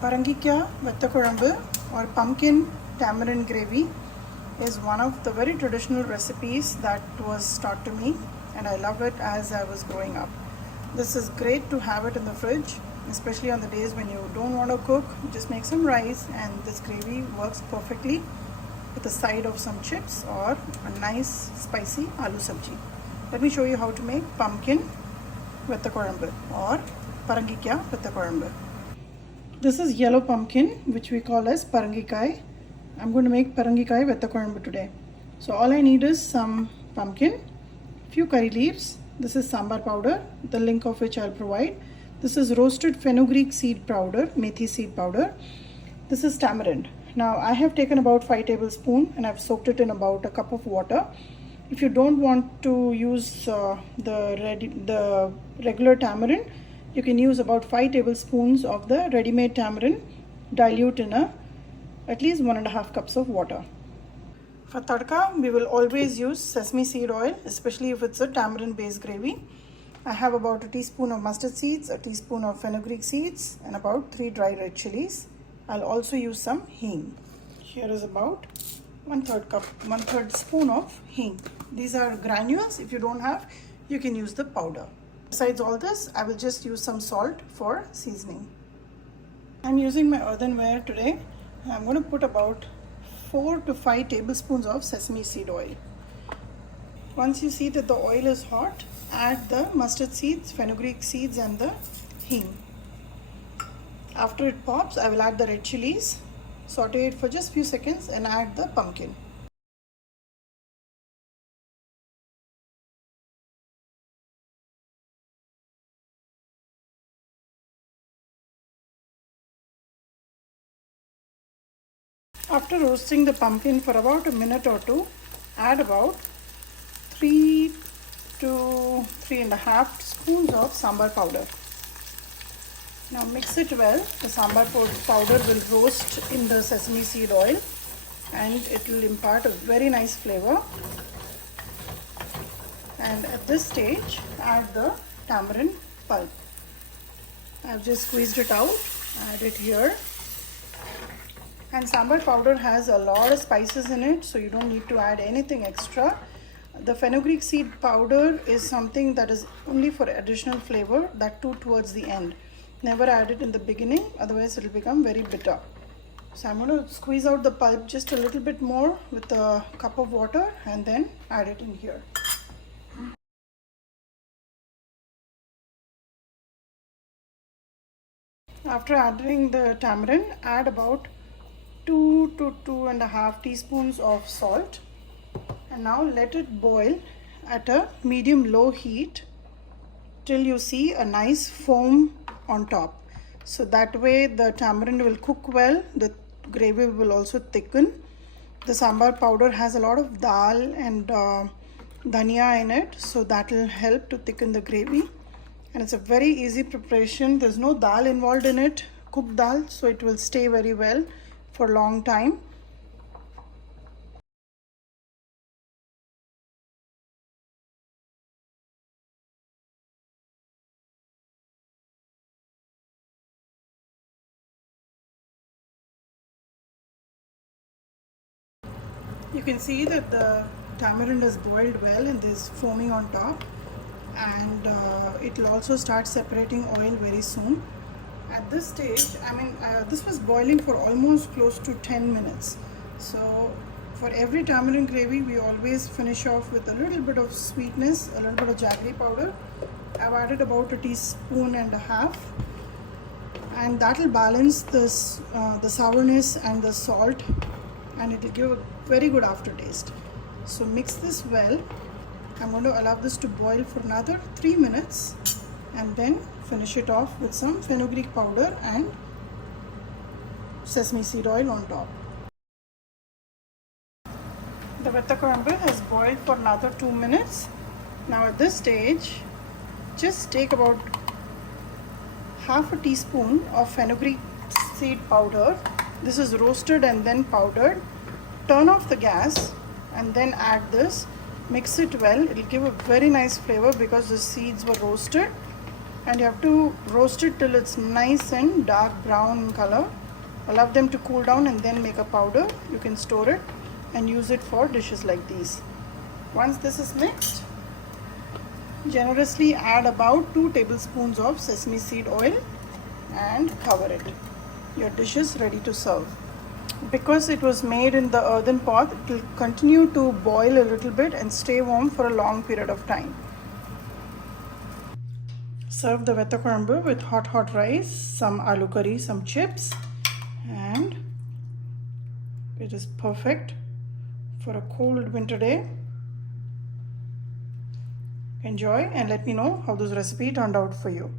Parangikai Vethakozhambu or pumpkin tamarind gravy is one of the very traditional recipes that was taught to me, and I love it as I was growing up. This is great to have it in the fridge, especially on the days when you don't want to cook. Just make some rice and this gravy works perfectly with a side of some chips or a nice spicy aloo sabji. Let me show you how to make pumpkin Vethakozhambu or Parangikai Vethakozhambu. This is yellow pumpkin, which we call as Parangikai. I'm going to make Parangikai Vethakozhambu today. So all I need is some pumpkin, few curry leaves. This is sambar powder, the link of which I'll provide. This is roasted fenugreek seed powder, methi seed powder. This is tamarind. Now I have taken about 5 tablespoons and I've soaked it in about a cup of water. If you don't want to use the regular tamarind, you can use about 5 tablespoons of the ready-made tamarind, dilute in at least 1.5 cups of water. For tadka, we will always use sesame seed oil, especially if it's a tamarind based gravy. I have about a teaspoon of mustard seeds, a teaspoon of fenugreek seeds, and about 3 dry red chilies. I'll also use some hing. Here is about 1/3 spoon of hing. These are granules. If you don't have, you can use the powder. Besides all this, I will just use some salt for seasoning. I'm using my earthenware today. I'm going to put about 4 to 5 tablespoons of sesame seed oil. Once you see that the oil is hot, add the mustard seeds, fenugreek seeds and the hing. After it pops, I will add the red chilies, saute it for just few seconds and add the pumpkin. After roasting the pumpkin for about a minute or two, add about 3 to 3.5 spoons of sambar powder. Now mix it well. The sambar powder will roast in the sesame seed oil and it will impart a very nice flavor. And at this stage, add the tamarind pulp. I've just squeezed it out, add it here. And sambar powder has a lot of spices in it, so you don't need to add anything extra. The fenugreek seed powder is something that is only for additional flavor, that too towards the end. Never add it in the beginning, otherwise it will become very bitter. So I'm going to squeeze out the pulp just a little bit more with a cup of water and then add it in here. After adding the tamarind, add about 2 to 2.5 teaspoons of salt and now let it boil at a medium low heat till you see a nice foam on top. So that way the tamarind will cook well, the gravy will also thicken. The sambar powder has a lot of dal and dhania in it, so that will help to thicken the gravy. And it's a very easy preparation. There's no dal involved in it, cooked dal, so it will stay very well for a long time. You can see that the tamarind is boiled well and there's foaming on top, and it will also start separating oil very soon. At this stage, this was boiling for almost close to 10 minutes. So for every tamarind gravy, we always finish off with a little bit of sweetness, a little bit of jaggery powder. I've added about 1.5 teaspoons, and that will balance this, the sourness and the salt, and it will give a very good aftertaste. So mix this well. I'm going to allow this to boil for another 3 minutes and then finish it off with some fenugreek powder and sesame seed oil on top. The Vethakozhambu has boiled for another 2 minutes. Now at this stage, just take about 1/2 teaspoon of fenugreek seed powder. This is roasted and then powdered. Turn off the gas and then add this. Mix it well. It will give a very nice flavor because the seeds were roasted. and you have to roast it till it's nice and dark brown in color. Allow them to cool down and then make a powder. You can store it and use it for dishes like these. Once this is mixed, generously add about 2 tablespoons of sesame seed oil and cover it. Your dish is ready to serve. Because it was made in the earthen pot, it will continue to boil a little bit and stay warm for a long period of time. Serve the Vethakozhambu with hot rice, some aloo curry, some chips, and it is perfect for a cold winter day. Enjoy and let me know how this recipe turned out for you.